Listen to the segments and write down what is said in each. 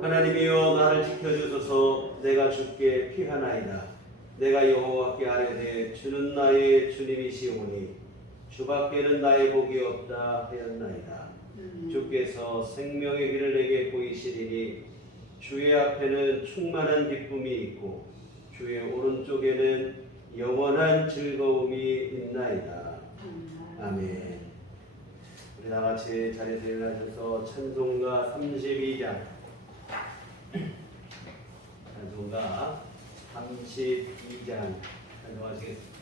하나님이여 나를 지켜주소서. 내가 주께 피하나이다. 내가 여호와께 아뢰되 주는 나의 주님이시오니 주밖에는 나의 복이 없다 하였나이다. 주께서 생명의 길을 내게 보이시리니 주의 앞에는 충만한 기쁨이 있고 주의 오른쪽에는 영원한 즐거움이 있나이다. 아멘. 우리 다같이 자리에서 일어나셔서 찬송가 32장 찬송가 32장 찬송하시겠습니다.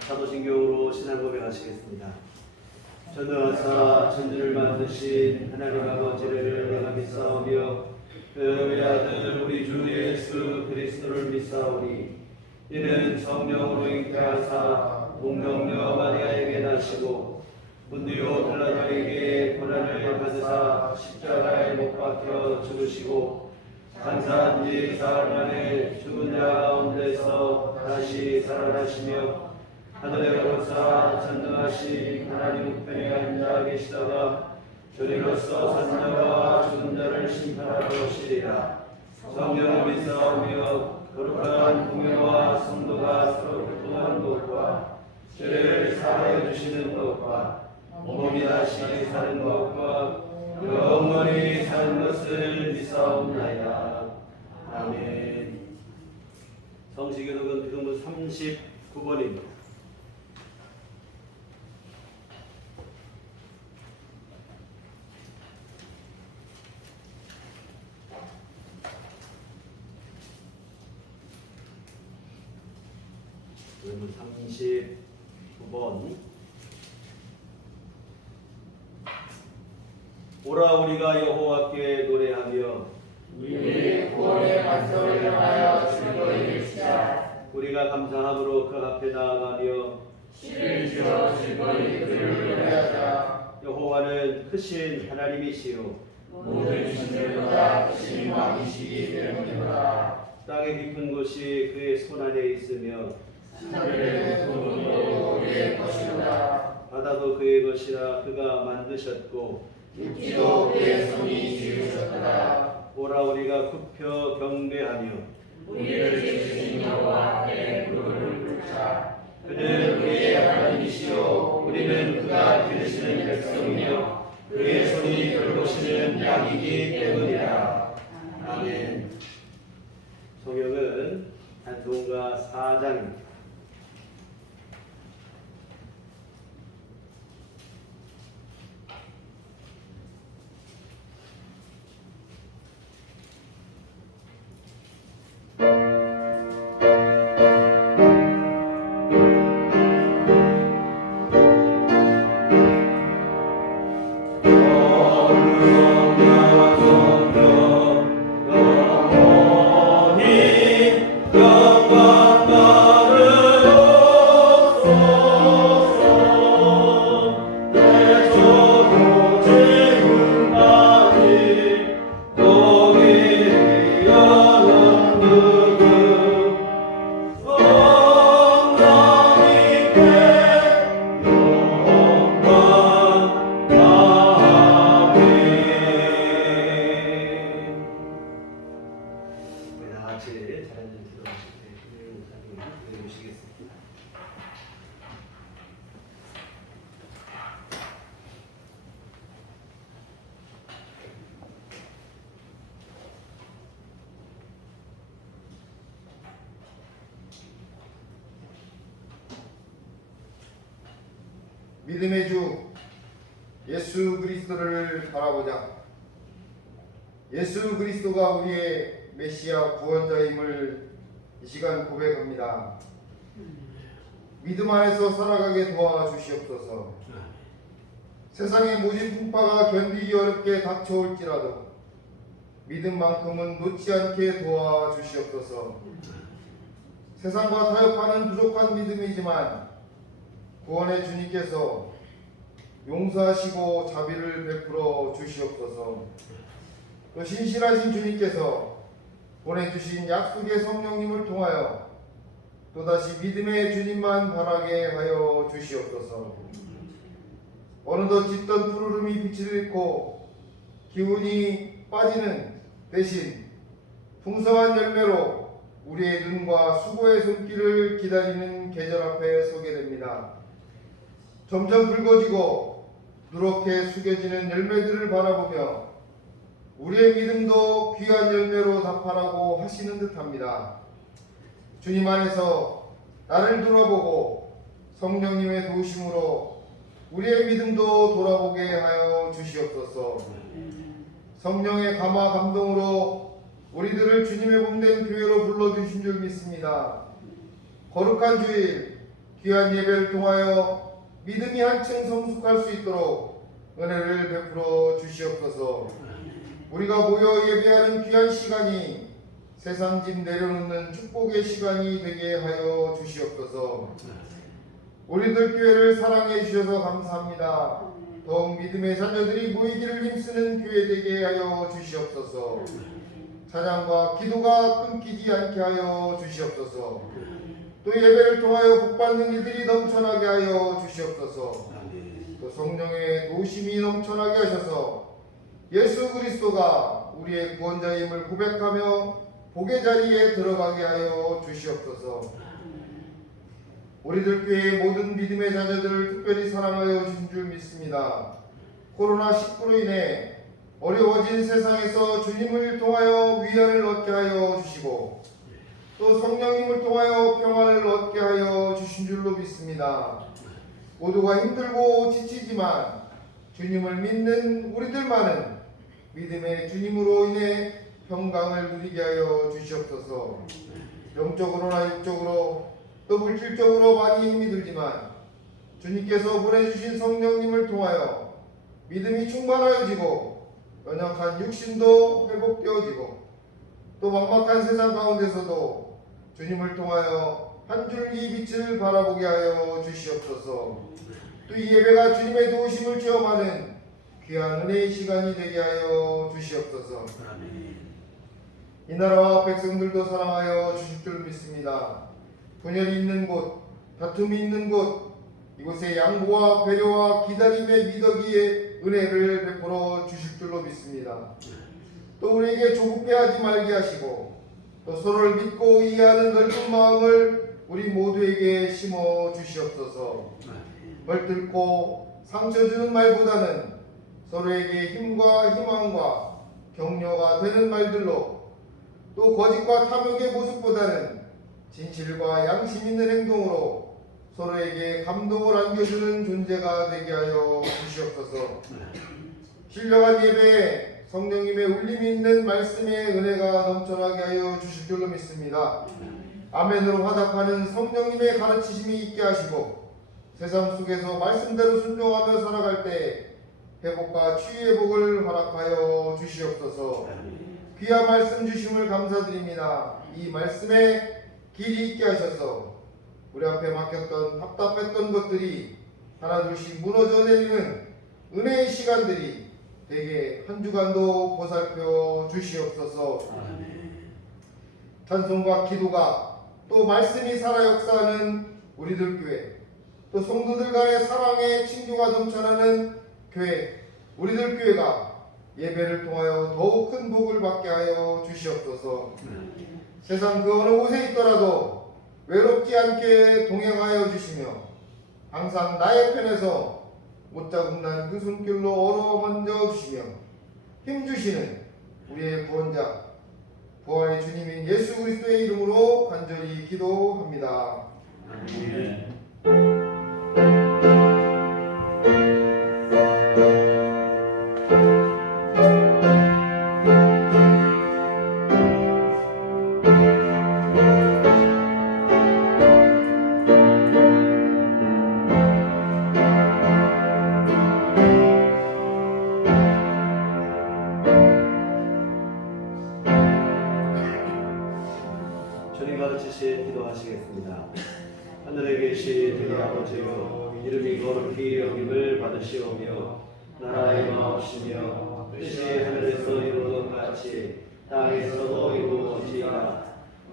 사도신경으로 신앙 고백하시겠습니다. 전능하사 천지를 만드신 하나님 아버지를 내가 믿사오며 그 외아들 우리 주 예수 그리스도를 믿사오니 이는 성령으로 잉태하사 동정녀 마리아에게 나시고 본디오 빌라도에게 고난을 받으사 십자가에 못 박혀 죽으시고 장사한 지 사흘 만에 죽은 자 가운데서 다시 살아나시며 하늘에 오르사 전능하신 하나님 우편에 앉아 계시다가 저리로서 산자와 죽은 자를 심판하러 오시리라. 성령을 믿사오며 거룩한 공회와 성도가 서로 교통하는 것과 죄를 사하여 주시는 것과 몸이 다시 사는 것과 영원히 사는 것을 믿사옵나이다. 아멘. 성시교독은 기도문 39번입니다. 기도문 39번. 오라 우리가 여호와께 노래하며 우리 구원의 반석을 향하여 즐거이 외치자. 우리가 감사함으로 그 앞에 나아가며 시를 지어 즐거이 그를 노래하자. 여호와는 크신 하나님이시요 모든 신들보다 크신 왕이시기 때문이로다. 땅의 깊은 곳이 그의 손안에 있으며 하늘의 구름도 우리의 것이로다. 바다도 그의 것이라 그가 만드셨고 육지도 그의 손이 지으셨도다. 오라 우리가 굽혀 경배하며 우리를 지으신 여호와께 무릎을 꿇자. 그는 그의 하나님이시요 우리는 그가 기르시는 백성이며 그의 손이 돌보시는 양이기 때문이라. 아멘. 성경은 한동가 4장입니다. 믿음의 주 예수 그리스도를 바라보자. 예수 그리스도가 우리의 메시아 구원자임을 이 시간 고백합니다. 믿음 안에서 살아가게 도와주시옵소서. 세상의 모진 풍파가 견디기 어렵게 닥쳐올지라도 믿음만큼은 놓지 않게 도와주시옵소서. 세상과 타협하는 부족한 믿음이지만 구원의 주님께서 용서하시고 자비를 베풀어 주시옵소서. 또 신실하신 주님께서 보내주신 약속의 성령님을 통하여 또다시 믿음의 주님만 바라게 하여 주시옵소서. 어느덧 짙던 푸르름이 빛을 잃고 기운이 빠지는 대신 풍성한 열매로 우리의 눈과 수고의 손길을 기다리는 계절 앞에 서게 됩니다. 점점 붉어지고 누렇게 숙여지는 열매들을 바라보며 우리의 믿음도 귀한 열매로 답하라고 하시는 듯합니다. 주님 안에서 나를 돌아보고 성령님의 도우심으로 우리의 믿음도 돌아보게 하여 주시옵소서. 성령의 감화 감동으로 우리들을 주님의 몸된 교회로 불러주신 줄 믿습니다. 거룩한 주일 귀한 예배를 통하여 믿음이 한층 성숙할 수 있도록 은혜를 베풀어 주시옵소서. 우리가 모여 예배하는 귀한 시간이 세상 짐 내려놓는 축복의 시간이 되게 하여 주시옵소서. 우리들 교회를 사랑해 주셔서 감사합니다. 더욱 믿음의 자녀들이 모이기를 힘쓰는 교회 되게 하여 주시옵소서. 찬양과 기도가 끊기지 않게 하여 주시옵소서. 또 예배를 통하여 복받는 이들이 넘쳐나게 하여 주시옵소서. 또 성령의 도우심이 넘쳐나게 하셔서 예수 그리스도가 우리의 구원자임을 고백하며 복의 자리에 들어가게 하여 주시옵소서. 우리들 교회의 모든 믿음의 자녀들을 특별히 사랑하여 주신 줄 믿습니다. 코로나19로 인해 어려워진 세상에서 주님을 통하여 위안을 얻게 하여 주시고 또 성령님을 통하여 평안을 얻게 하여 주신 줄로 믿습니다. 모두가 힘들고 지치지만 주님을 믿는 우리들만은 믿음의 주님으로 인해 평강을 누리게 하여 주시옵소서. 영적으로나 육적으로 또 물질적으로 많이 힘이 들지만 주님께서 보내주신 성령님을 통하여 믿음이 충만하여지고 연약한 육신도 회복되어지고 또 막막한 세상 가운데서도 주님을 통하여 한 줄기 빛을 바라보게 하여 주시옵소서. 또 이 예배가 주님의 도우심을 체험하는 귀한 은혜의 시간이 되게 하여 주시옵소서. 이 나라와 백성들도 사랑하여 주실 줄 믿습니다. 분열이 있는 곳, 다툼이 있는 곳, 이곳에 양보와 배려와 기다림의 미덕이의 은혜를 베풀어 주실 줄로 믿습니다. 또 우리에게 조급해 하지 말게 하시고 또 서로를 믿고 이해하는 넓은 마음을 우리 모두에게 심어 주시옵소서. 벌들고 상처 주는 말보다는 서로에게 힘과 희망과 격려가 되는 말들로 또 거짓과 탐욕의 모습보다는 진실과 양심 있는 행동으로 서로에게 감동을 안겨주는 존재가 되게 하여 주시옵소서. 신령한 예배에 성령님의 울림이 있는 말씀의 은혜가 넘쳐나게 하여 주실 줄로 믿습니다. 아멘으로 화답하는 성령님의 가르치심이 있게 하시고 세상 속에서 말씀대로 순종하며 살아갈 때 회복과 치유의 복을 허락하여 주시옵소서. 귀한 말씀 주심을 감사드립니다. 이 말씀에 길이 있게 하셔서 우리 앞에 막혔던 답답했던 것들이 하나둘씩 무너져 내리는 은혜의 시간들이 되게 한 주간도 보살펴 주시옵소서. 찬송과 기도가 또 말씀이 살아 역사하는 우리들 교회, 또 성도들 간의 사랑의 친교가 넘쳐나는 교회, 우리들 교회가 예배를 통하여 더욱 큰 복을 받게 하여 주시옵소서. 세상 그 어느 곳에 있더라도 외롭지 않게 동행하여 주시며 항상 나의 편에서 못자국 난 그 손길로 어루만져 주시며 힘주시는 우리의 구원자 부활의 주님인 예수 그리스도의 이름으로 간절히 기도합니다. 아멘. 주님 가르치신 기도하시겠습니다. 하늘에 계신 우리 아버지여, 이름이 거룩히 여김을 받으시오며 나라가 임하옵시며 뜻이 하늘에서 이루어진 것 같이 땅에서도 이루어지이다.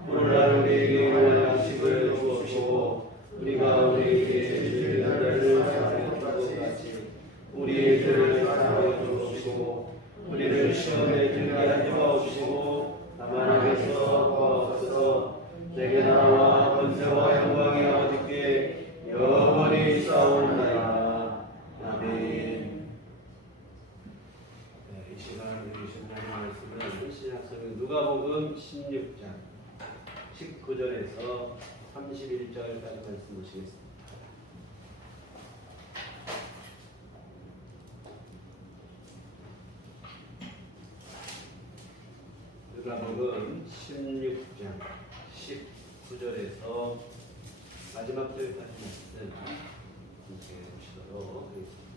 오늘날 우리에게 일용할 양식을 주옵시고 우리가 우리에게 죄를 사하여 준 것 같이 우리의 죄를 사하여 주옵시고 우리를 시험에 들게 하지 마옵시고 다만 악에서 구하옵소서. 내게 나라와 권세와 영광이 아버지께 영원히 있사옵나이다. 아멘. 이 시간 우리 주님의 말씀은 신약성경 누가복음 16장 19절에서 31절까지 말씀 보시겠습니다. 누가복음 16장 19절에서 마지막 절까지 말씀 함께 보시도록 하겠습니다.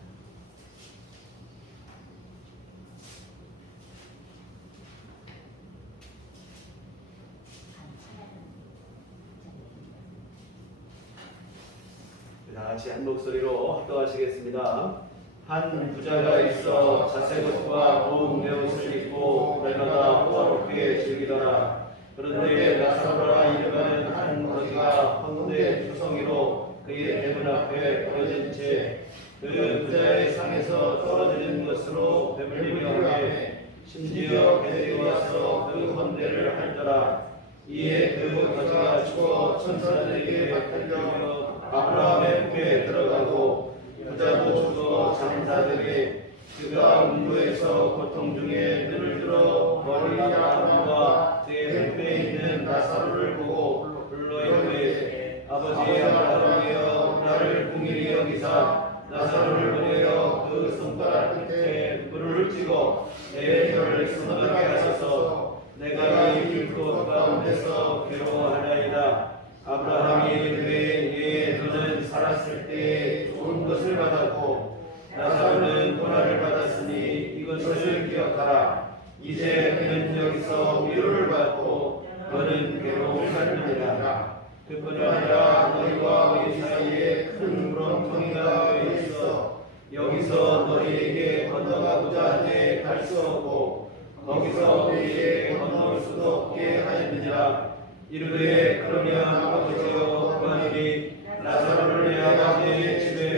다 같이 한 목소리로 합독하시겠습니다. 한 부자가 있어 자색옷과 고운 베옷을 입고 날마다 호화롭게 즐기더라. 그런데 나사로라 이르는 한 거지가 황제 주성이로 그의 대문 앞에 버려진 채 그 부자의 상에서 떨어지는 것으로 배불리며 하매 심지어 개들이 와서 그 헌대를 할더라. 이에 그 거지가 죽어 천사들에게 맡기며 아브라함의 품에 들어가고 부자도 죽어 장사되게 그가 문도에서 고통 중에 눈을 들어 머리 아브라함과 그의 품에 있는 나사로를 보고 불러 이르되 아버지 아브라함이여 나를 긍휼히 여기사 나사로를 보내어 그 손가락 끝에 불을 찍어 내 혀를 서늘하게 하소서. 내가 이 길고 가운데서 괴로워하나이다. 아브라함이 이르되 예 너는 살았을 때에 좋은 것을 받았고 나사로는 고난을 받았으니 이것을 기억하라. 이제 그는 여기서 위로를 받고 너는 괴로움을 받느니라. 그뿐 아니라 너희와 우리 사이에 큰 물원통이가 되어 있어 여기서 너희에게 건너가고자 하되 갈 수 없고 거기서 우리에게 건너올 수도 없게 하였느니라. 이르되 그러면 아버지여 그만이니 나사로를 내 아버지의 집에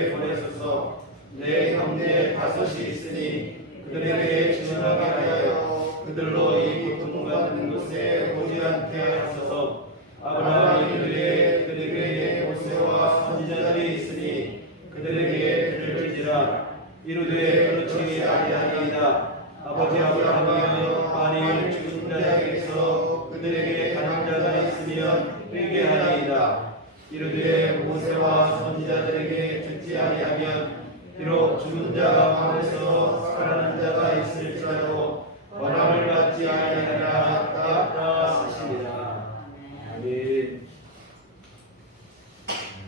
내 형제 5이 있으니 그들에게 증언하게 하여 그들로 이 고통받는 곳에 오지 않게 하소서. 아브라함이 이르되 그들에게 모세와 선지자들이 있으니 그들에게 들을지라. 이르되 그렇지 아니하니이다. 아버지 아브라함이여, 만일 죽은 자에게서 그들에게 가는 자가 있으면 회개하니이다. 이르되 모세와 선지자들에게 듣지 아니하면 비록 죽은 자 가운데서 살아난 자가 있을지라도 권함을 받지 아니하리라 하였다 하시니라. 아멘.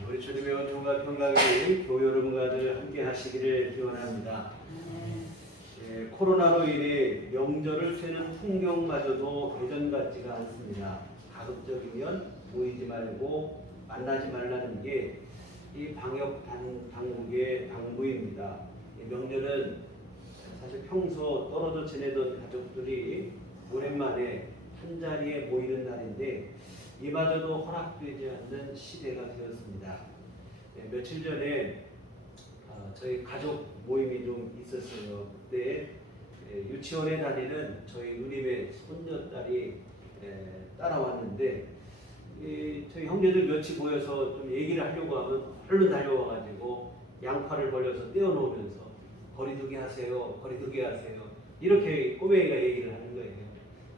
우리 주님의 은총과 평강이 교회 여러분과들 함께 하시기를 기원합니다. 코로나로 인해 명절을 쇠는 풍경마저도 예전 같지가 않습니다. 가급적이면 모이지 말고 만나지 말라는 게 이 방역 당국의 당부입니다. 명절은 사실 평소 떨어져 지내던 가족들이 오랜만에 한 자리에 모이는 날인데 이마저도 허락되지 않는 시대가 되었습니다. 며칠 전에 저희 가족 모임이 좀 있었어요. 그때 유치원에 다니는 저희 누님의 손녀딸이 따라왔는데 저희 형제들 몇이 모여서 좀 얘기를 하려고 하면 얼른 달려와가지고 양팔을 벌려서 떼어놓으면서 거리두기 하세요, 거리두기 하세요, 이렇게 꼬맹이가 얘기를 하는 거예요.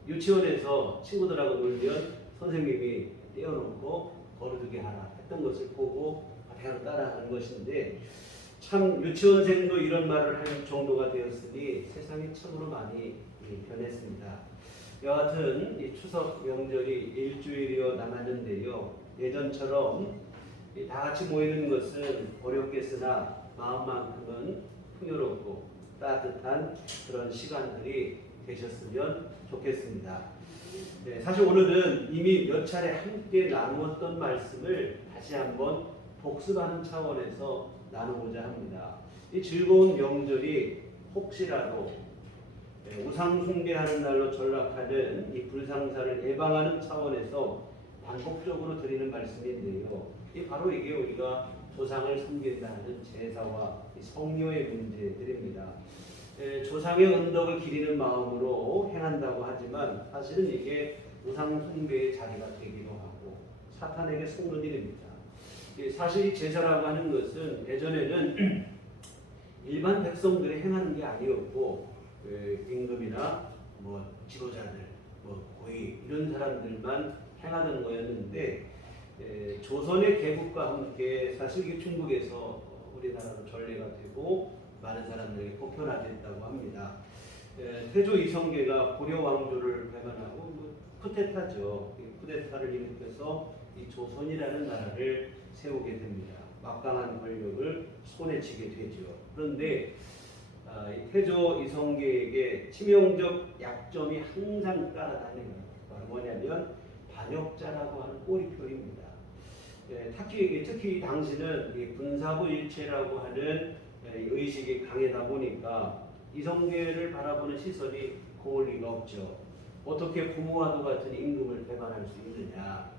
유치원에서 친구들하고 놀면 선생님이 떼어놓고 거리두기 하라 했던 것을 보고 대학을 따라하는 것인데, 참 유치원생도 이런 말을 할 정도가 되었으니 세상이 참으로 많이 변했습니다. 여하튼 이 추석 명절이 일주일여 남았는데요, 예전처럼 다 같이 모이는 것은 어렵겠으나 마음만큼은 풍요롭고 따뜻한 그런 시간들이 되셨으면 좋겠습니다. 사실 오늘은 이미 몇 차례 함께 나누었던 말씀을 다시 한번 복습하는 차원에서 나누고자 합니다. 이 즐거운 명절이 혹시라도 우상 숭배하는 날로 전락하는 이 불상사를 예방하는 차원에서 반복적으로 드리는 말씀인데요. 바로 이게 우리가 조상을 섬긴다는 제사와 성묘의 문제들입니다. 조상의 은덕을 기리는 마음으로 행한다고 하지만 사실은 이게 우상 숭배의 자리가 되기도 하고 사탄에게 속는 일입니다. 사실 이 제사라고 하는 것은 예전에는 일반 백성들이 행하는 게 아니었고 임금이나 지도자들, 고위 이런 사람들만 행하던 거였는데 조선의 개국과 함께 사실 이게 중국에서 우리나라로 전례가 되고 많은 사람들에게 보편화됐다고 합니다. 태조 이성계가 고려 왕조를 배반하고 쿠데타죠. 쿠데타를 일으켜서 이 조선이라는 나라를 세우게 됩니다. 막강한 권력을 손에 쥐게 되죠. 그런데 태조 이성계에게 치명적 약점이 항상 따라다니는 바로 뭐냐면 반역자라고 하는 꼬리표입니다. 특히 당시는 군사부 일체라고 하는 의식이 강하다 보니까 이성계를 바라보는 시선이 고울 리가 없죠. 어떻게 부모와도 같은 임금을 배반할 수 있느냐.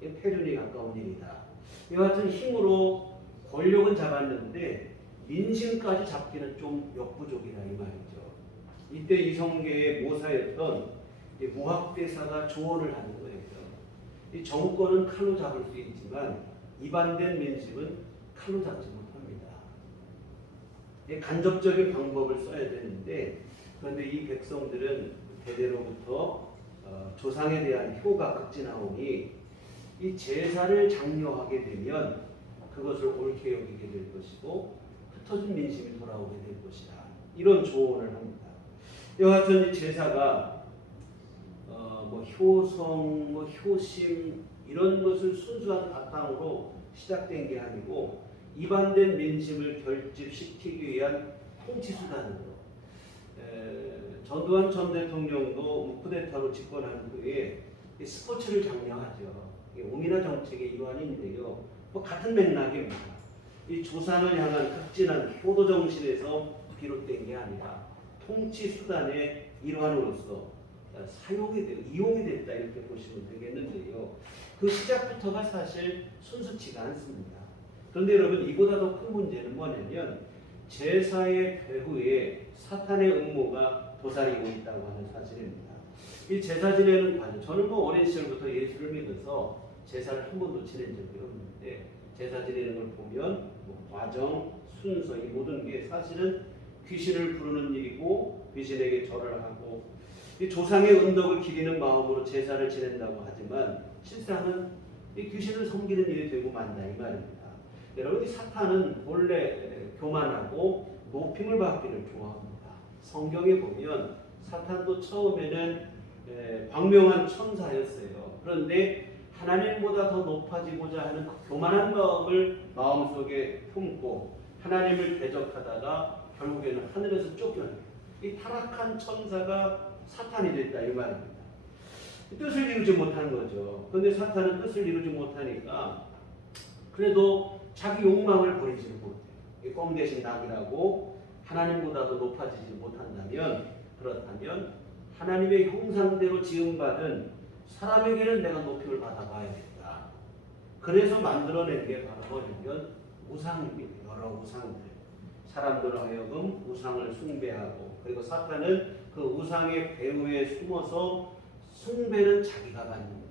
패륜이 가까운 일이다. 이와 같은 힘으로 권력은 잡았는데 민심까지 잡기는 좀 역부족이다 이 말이죠. 이때 이성계의 모사였던 무학대사가 조언을 하는 거예요. 이 정권은 칼로 잡을 수 있지만 이반된 민심은 칼로 잡지 못합니다. 간접적인 방법을 써야 되는데, 그런데 이 백성들은 대대로부터 조상에 대한 효가 극진하오니 이 제사를 장려하게 되면 그것을 옳게 여기게 될 것이고 흩어진 민심이 돌아오게 될 것이다. 이런 조언을 합니다. 여하튼 이 제사가 효성, 효심 이런 것을 순수한 바탕으로 시작된 게 아니고 이반된 민심을 결집시키기 위한 통치수단으로 전두환 전 대통령도 쿠데타로 집권한 후에 스포츠를 장려하죠. 오미나 정책의 일환인데요. 같은 맥락입니다. 이 조상을 향한 극진한 효도 정신에서 비롯된 게 아니라 통치 수단의 일환으로서 이용이 됐다 이렇게 보시면 되겠는데요. 그 시작부터가 사실 순수치가 않습니다. 그런데 여러분, 이보다 더 큰 문제는 뭐냐면 제사의 배후에 사탄의 음모가 도사리고 있다고 하는 사실입니다. 이 제사 지내는 과정, 저는 뭐 어린 시절부터 예수를 믿어서 제사를 한 번도 지낸 적이 없는데 제사 지내는 걸 보면 뭐 과정, 순서 이 모든 게 사실은 귀신을 부르는 일이고 귀신에게 절을 하고 이 조상의 은덕을 기리는 마음으로 제사를 지낸다고 하지만 실상은 이 귀신을 섬기는 일이 되고 만다 이 말입니다. 여러분 이 사탄은 본래 교만하고 높임을 받기를 좋아합니다. 성경에 보면 사탄도 처음에는 광명한 천사였어요. 그런데 하나님보다 더 높아지고자 하는 그 교만한 마음을 마음속에 품고 하나님을 대적하다가 결국에는 하늘에서 쫓겨나요. 이 타락한 천사가 사탄이 됐다 이 말입니다. 뜻을 이루지 못한 거죠. 그런데 사탄은 뜻을 이루지 못하니까 그래도 자기 욕망을 버리지를 못해요. 껌 대신 낙이라고 하나님보다도 높아지지 못한다면 그렇다면 하나님의 형상대로 지음받은 사람에게는 내가 높임을 받아봐야겠다. 그래서 만들어낸 게 바로 뭐냐면 우상입니다. 여러 우상들. 사람들로 하여금 우상을 숭배하고 그리고 사탄은 그 우상의 배후에 숨어서 숭배는 자기가 받는 거예요.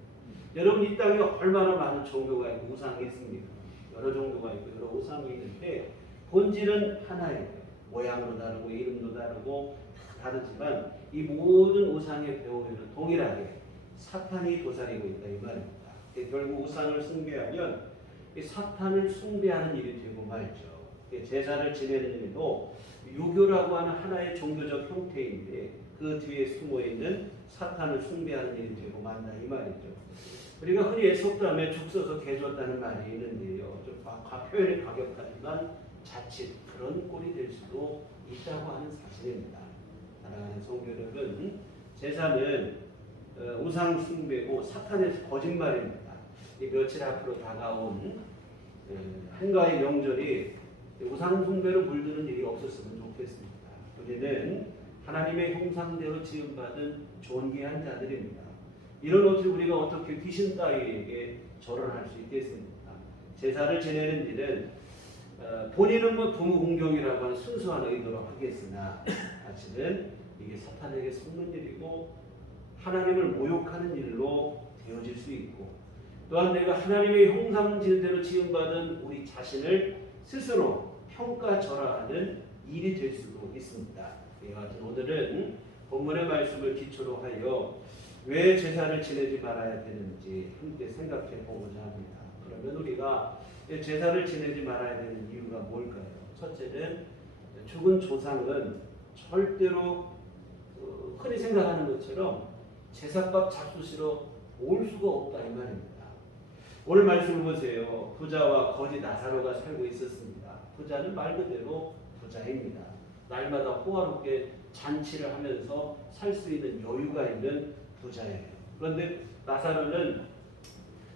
여러분 이 땅에 얼마나 많은 종교가 있고 우상이 있습니까? 여러 종교가 있고 여러 우상이 있는데 본질은 하나예요. 모양도 다르고 이름도 다르고 다 다르지만 이 모든 우상의 배후에는 동일하게 사탄이 도사리고 있다 이 말입니다. 결국 우상을 숭배하면 이 사탄을 숭배하는 일이 되고 말죠. 제사를 지내는 일도 유교라고 하는 하나의 종교적 형태인데 그 뒤에 숨어있는 사탄을 숭배하는 일이 되고 만다 이 말이죠. 우리가 흔히 속담에 죽 써서 개 줬다는 말이 있는데요. 좀 표현이 과격하지만 자칫 그런 꼴이 될 수도 있다고 하는 사실입니다. 사랑하는 성도 여러분, 제사는 우상 숭배고 사탄의 거짓말입니다. 며칠 앞으로 다가온 한가위 명절이 우상 숭배로 물드는 일이 없었으면 좋겠습니다. 우리는 하나님의 형상대로 지음받은 존귀한 자들입니다. 이런 어떻게 우리가 어떻게 귀신 따위에게 절원할 수 있겠습니까? 제사를 지내는 일은 본인은 뭐 부무공경이라고 하는 순수한 의도로 하겠으나 사실은 이게 사탄에게 속는 일이고 하나님을 모욕하는 일로 되어질 수 있고 또한 내가 하나님의 형상대로 지음받은 우리 자신을 스스로 평가절하하는 일이 될 수도 있습니다. 이와 같은 오늘은 본문의 말씀을 기초로 하여 왜 제사를 지내지 말아야 되는지 함께 생각해 보고자 합니다. 그러면 우리가 제사를 지내지 말아야 되는 이유가 뭘까요? 첫째는 죽은 조상은 절대로 흔히 생각하는 것처럼 제사밥 잡수시러 올 수가 없다 이 말입니다. 오늘 말씀을 보세요. 부자와 거지 나사로가 살고 있었습니다. 부자는 말 그대로 부자입니다. 날마다 호화롭게 잔치를 하면서 살 수 있는 여유가 있는 부자예요. 그런데 나사로는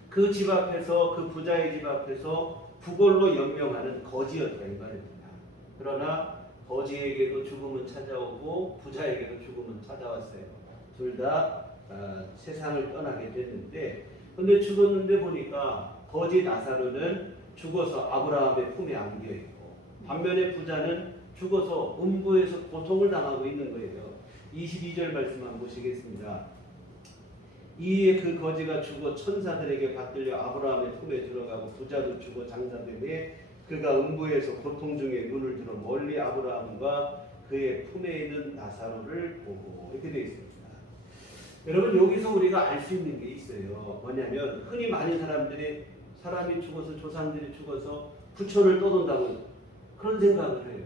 그 집 앞에서 그 부자의 집 앞에서 부골로 연명하는 거지였다 이 말입니다. 그러나 거지에게도 죽음은 찾아오고 부자에게도 죽음은 찾아왔어요. 둘 다 세상을 떠나게 됐는데 근데 죽었는데 보니까 거지 나사로는 죽어서 아브라함의 품에 안겨 있고 반면에 부자는 죽어서 음부에서 고통을 당하고 있는 거예요. 22절 말씀 한번 보시겠습니다. 이에 그 거지가 죽어 천사들에게 받들려 아브라함의 품에 들어가고 부자도 죽어 장사되매 그가 음부에서 고통 중에 눈을 들어 멀리 아브라함과 그의 품에 있는 나사로를 보고 이렇게 되어 있습니다. 여러분 여기서 우리가 알 수 있는 게 있어요. 뭐냐면 흔히 많은 사람이 죽어서 조상들이 죽어서 부처를 떠돈다고 그런 생각을 해요.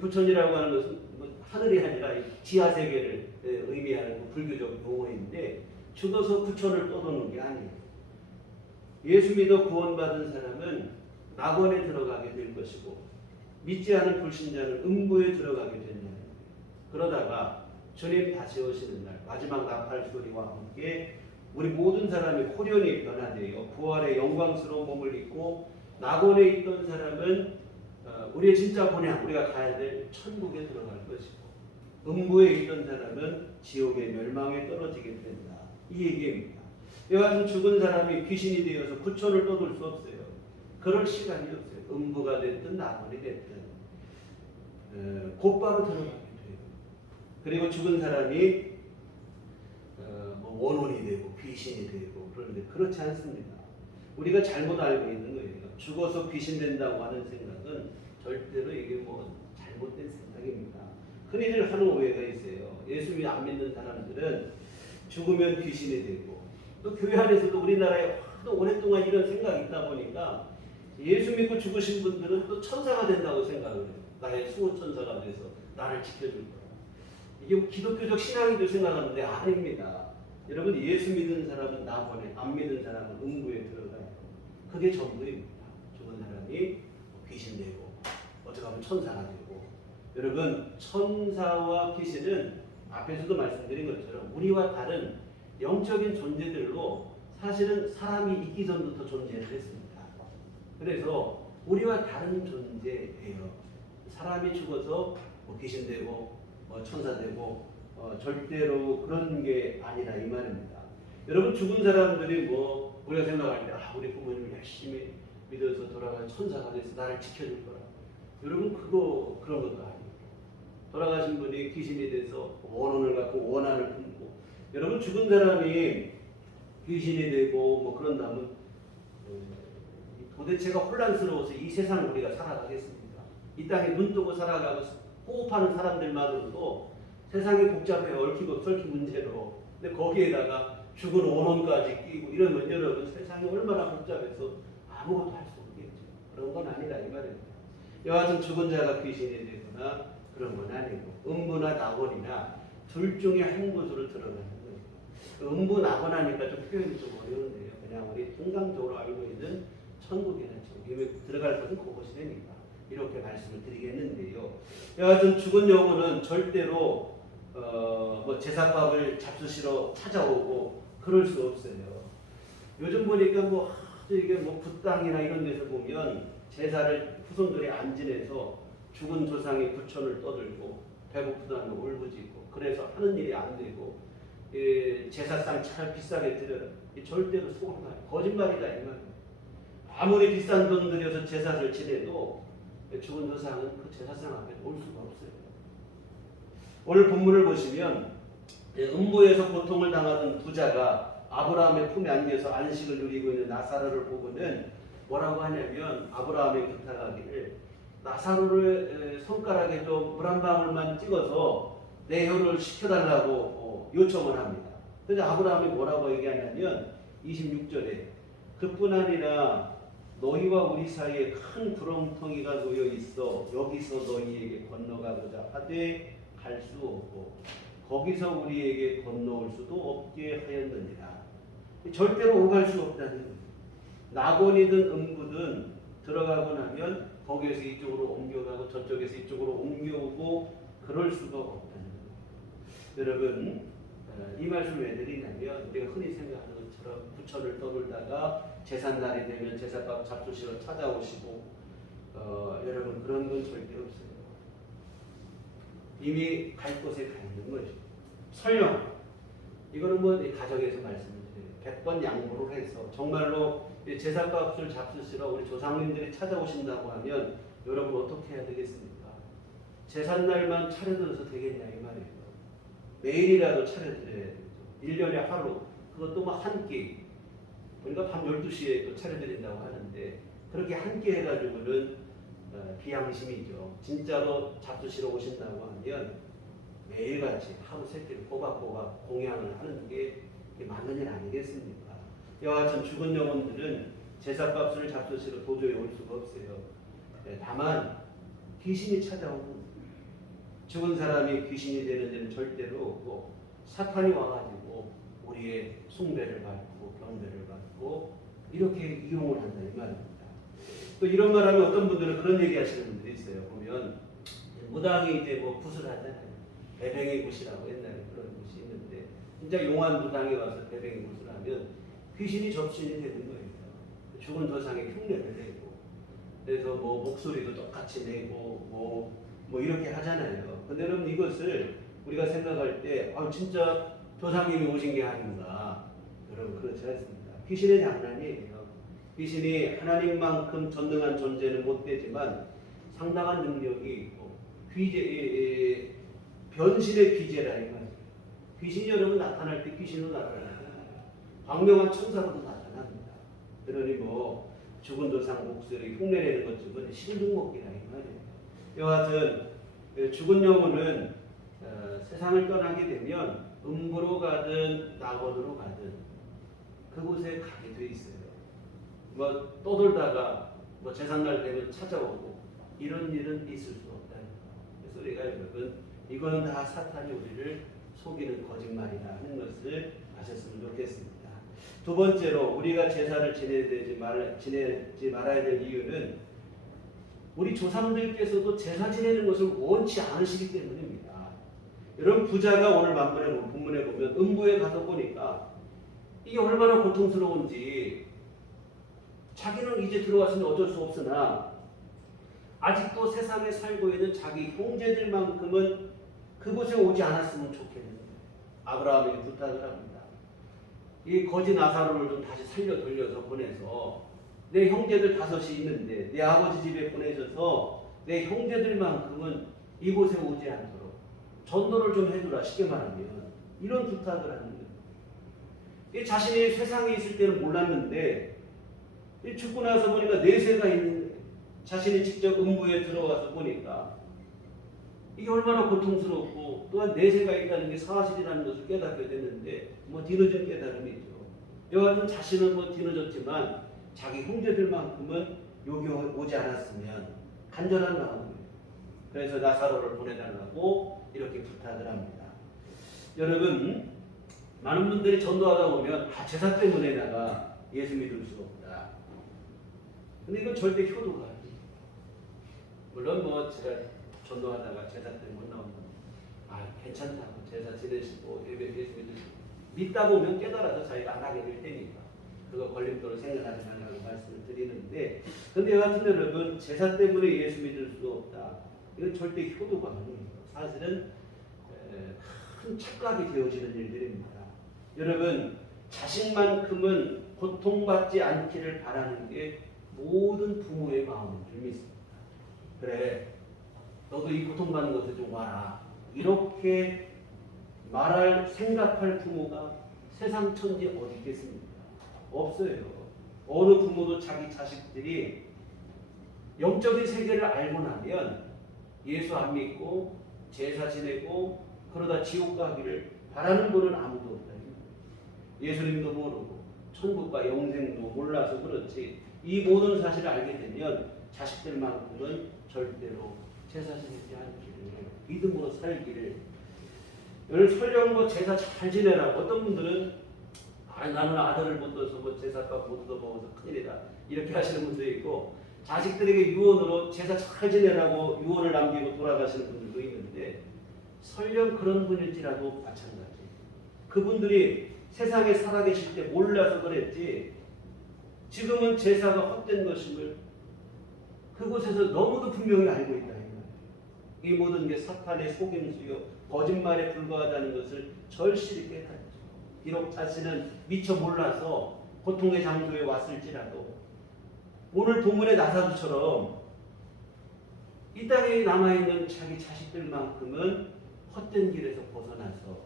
부처이라고 하는 것은 하늘이 아니라 지하 세계를 의미하는 불교적 용어인데 죽어서 부처를 떠도는 게 아니에요. 예수 믿어 구원받은 사람은 낙원에 들어가게 될 것이고 믿지 않은 불신자는 음부에 들어가게 된다는 거예요. 그러다가 주님 다시 오시는 날 마지막 나팔 소리와 함께 우리 모든 사람이 호련히 변화되어 부활의 영광스러운 몸을 입고 낙원에 있던 사람은 우리의 진짜 본향 우리가 가야 될 천국에 들어갈 것이고 음부에 있던 사람은 지옥의 멸망에 떨어지게 된다. 이 얘기입니다. 이와 같은 죽은 사람이 귀신이 되어서 부처를 떠돌 수 없어요. 그럴 시간이 없어요. 음부가 됐든 낙원이 됐든. 곧바로 들어가게 돼요. 그리고 죽은 사람이 뭐 원혼이 되고 귀신이 되고 그런데 그렇지 않습니다. 우리가 잘못 알고 있는 거예요. 죽어서 귀신 된다고 하는 생각은 절대로 이게 뭐 잘못된 생각입니다. 흔히들 하는 오해가 있어요. 예수 안 믿는 사람들은 죽으면 귀신이 되고 또 교회 안에서도 우리나라에 하도 오랫동안 이런 생각이 있다 보니까 예수 믿고 죽으신 분들은 또 천사가 된다고 생각을 해요. 나의 수호 천사가 돼서 나를 지켜줄 거야. 이게 기독교적 신앙이라고 생각하는데 아닙니다. 여러분 예수 믿는 사람은 나보내, 안 믿는 사람은 음부에 들어가요. 그게 전부입니다. 죽은 사람이 귀신 되고 어떻게 하면 천사가 되고 여러분 천사와 귀신은 앞에서도 말씀드린 것처럼 우리와 다른 영적인 존재들로 사실은 사람이 있기 전부터 존재를 했습니다. 그래서 우리와 다른 존재예요. 사람이 죽어서 뭐 귀신 되고 뭐 천사 되고 절대로 그런 게 아니라 이 말입니다. 여러분 죽은 사람들이 뭐 우리가 생각할 때 우리 부모님을 열심히 믿어서 돌아가서 천사가 돼서 나를 지켜줄 거라. 여러분 그런 것도 아니에요. 돌아가신 분이 귀신이 돼서 원혼을 갖고 원한을 품고 여러분 죽은 사람이 귀신이 되고 뭐 그런다면 도대체가 혼란스러워서 이 세상을 우리가 살아가겠습니까? 이 땅에 눈 뜨고 살아가고 호흡하는 사람들만으로도 세상이 복잡해 얽히고 설킨 문제로 근데 거기에다가 죽은 원혼까지 끼고 이러면 여러분 세상이 얼마나 복잡해서 아무것도 할 수 없겠죠. 그런 건 아니라 이 말입니다. 여하튼 죽은 자가 귀신이 되거나 그런 건 아니고 음부나 낙원이나 둘 중에 한 곳으로 들어가는 거예요. 음부 낙원 하니까 좀 표현이 좀 어려운데요. 그냥 우리 통상적으로 알고 있는 천국이나 저기 들어갈 곳은 그곳이 되니까 이렇게 말씀을 드리겠는데요. 여하튼 죽은 영혼은 절대로 뭐 제사밥을 잡수시러 찾아오고 그럴 수 없어요. 요즘 보니까 뭐 이게 뭐 굿당이나 이런 데서 보면 제사를 후손들이 안 지내서 죽은 조상의 부천을 떠들고 배고프다는 울부짖고 그래서 하는 일이 안 되고 제사상 잘 비싸게 드려라. 절대로 속은 말 거짓말이다 이 말이에요. 아무리 비싼 돈 들여서 제사를 지내도 죽은 조상은 그 제사상 앞에 올 수가 없어요. 오늘 본문을 보시면 음부에서 고통을 당하던 부자가 아브라함의 품에 안겨서 안식을 누리고 있는 나사로를 보고는 뭐라고 하냐면 아브라함이 부탁하기를 나사로를 손가락에 좀 물 한 방울만 찍어서 내 혀를 식혀달라고 요청을 합니다. 그래서 아브라함이 뭐라고 얘기하냐면 26절에 그뿐 아니라 너희와 우리 사이에 큰 구렁텅이가 놓여 있어 여기서 너희에게 건너가고자 하되 갈 수 없고 거기서 우리에게 건너올 수도 없게 하였느니라. 절대로 오갈 수 없다는 거예요. 낙원이든 음부든 들어가고 나면 거기에서 이쪽으로 옮겨가고 저쪽에서 이쪽으로 옮겨오고 그럴 수가 없다는 거예요. 여러분 이 말씀을 왜 드리냐면 우리가 흔히 생각하는 것처럼 부천을 떠돌다가 제삿날이 되면 제사밥 잡수시러 찾아오시고 여러분 그런 건 절대 없어요. 이미 갈 곳에 가 있는 거죠. 설령 이거는 뭐 가정에서 말씀을 드려요. 100번 양보를 해서 정말로 제사값을 잡수시러 우리 조상님들이 찾아오신다고 하면 여러분 어떻게 해야 되겠습니까? 제삿날만 차려들어서 되겠냐 이 말이에요. 매일이라도 차려드려야 되죠. 1년에 하루 그것도 막 한 끼 우리가 밤 12시에 또 차려드린다고 하는데 그렇게 한 끼 해가지고는 비양심이죠. 진짜로 잡수시러 오신다고 하면 매일같이 하루 세 끼를 꼬박꼬박 공양을 하는 게 맞는 일 아니겠습니까? 여하튼 죽은 영혼들은 제사값을 잡수시러 도저히 올 수가 없어요. 다만 귀신이 찾아오는 죽은 사람이 귀신이 되는 데는 절대로 없고 사탄이 와가지고 우리의 숭배를 받고 경배를 받고 이렇게 이용을 한다 이 말입니다. 또 이런 말하면 어떤 분들은 그런 얘기 하시는 분들이 있어요. 보면 무당이 이제 뭐 굿을 하잖아요. 배뱅이 굿이라고 옛날에 그런 굿이 있는데 진짜 용한 무당이 와서 배뱅이 굿을 하면 귀신이 접신이 되는 거예요. 죽은 조상의 흉내를 내고 그래서 뭐 목소리도 똑같이 내고 뭐 이렇게 하잖아요. 근데 여러분 이것을 우리가 생각할 때 진짜 조상님이 오신 게 아닌가. 여러분 그렇지 않습니다. 귀신의 장난이에요. 귀신이 하나님만큼 전능한 존재는 못 되지만 상당한 능력이 있고 변신의 귀재라 이 말이에요. 귀신이 여러분 나타날 때 귀신으로 나타나요. 광명한 천사로도 나타납니다. 그러니 뭐 죽은 도상 목소리 흉내내는 것쯤은 신중목기라 이 말이에요. 여하튼 죽은 영혼은 세상을 떠나게 되면 음부로 가든 낙원으로 가든 그곳에 가게 돼 있어요. 뭐 떠돌다가 뭐 제삿날 되면 찾아오고 이런 일은 있을 수 없다. 그래서 우리가 여러분 이거는 다 사탄이 우리를 속이는 거짓말이다 하는 것을 아셨으면 좋겠습니다. 두 번째로 우리가 제사를 지내지 말아야 될 이유는 우리 조상들께서도 제사 지내는 것을 원치 않으시기 때문입니다. 여러분 부자가 오늘 본문에 보면 음부에 가서 보니까 이게 얼마나 고통스러운지 자기는 이제 들어왔으니 어쩔 수 없으나 아직도 세상에 살고 있는 자기 형제들만큼은 그곳에 오지 않았으면 좋겠는데 아브라함이 부탁을 합니다. 이 거지 나사로를 좀 다시 살려 돌려서 보내서 내 형제들 5이 있는데 내 아버지 집에 보내셔서 내 형제들만큼은 이곳에 오지 않도록 전도를 좀 해주라. 쉽게 말하면 이런 부탁을 하는 거예요. 이 자신이 세상에 있을 때는 몰랐는데 이 죽고 나서 보니까 내세가 있는데 자신이 직접 음부에 들어가서 보니까 이게 얼마나 고통스럽고 또한 내세가 있다는 게 사실이라는 것을 깨닫게 됐는데 뭐 뒤늦은 깨달음이죠. 여하튼 자신은 뭐 뒤늦었지만 자기 형제들만큼은 여기 오지 않았으면 간절한 마음이에요. 그래서 나사로를 보내달라고 이렇게 부탁을 합니다. 여러분 많은 분들이 전도하다 보면 제사 때문에 내가 예수 믿을 수 없다. 근데 이건 절대 효도가 아니에요. 물론 뭐 제가 전도하다가 제사 때문에 못 나온다. 괜찮다고 제사 지내시고 예수 믿으시고 믿다 보면 깨달아서 자기가 안 하게 될 테니까 그거 걸림돌을 생각하지 말라고 말씀을 드리는데 근데 여하튼 여러분 제사 때문에 예수 믿을 수 없다. 이건 절대 효도가 아니에요. 사실은 큰 착각이 되어지는 일들입니다. 여러분 자식만큼은 고통받지 않기를 바라는 게 모든 부모의 마음인 줄 믿습니다. 그래 너도 이 고통받는 것에 좀 와라. 이렇게 생각할 부모가 세상 천지 어디 있겠습니까? 없어요. 어느 부모도 자기 자식들이 영적인 세계를 알고 나면 예수 안 믿고 제사 지내고 그러다 지옥 가기를 바라는 분은 아무도 없다. 예수님도 모르고 천국과 영생도 몰라서 그렇지 이 모든 사실을 알게 되면 자식들만큼은 절대로 제사 지내지 않기를 믿음으로 살기를 설령 뭐 제사 잘 지내라고 어떤 분들은 나는 아들을 못 둬서 뭐 제사밥 못 얻어먹어서 큰일이다 이렇게 하시는 분도 있고 자식들에게 유언으로 제사 잘 지내라고 유언을 남기고 돌아가시는 분들도 있는데 설령 그런 분일지라도 마찬가지 그분들이 세상에 살아계실 때 몰라서 그랬지 지금은 제사가 헛된 것임을 그곳에서 너무도 분명히 알고 있다. 이 모든 게 사탄의 속임수요 거짓말에 불과하다는 것을 절실히 깨닫죠. 비록 자신은 미처 몰라서 고통의 장소에 왔을지라도 오늘 본문의 나사로처럼 이 땅에 남아있는 자기 자식들만큼은 헛된 길에서 벗어나서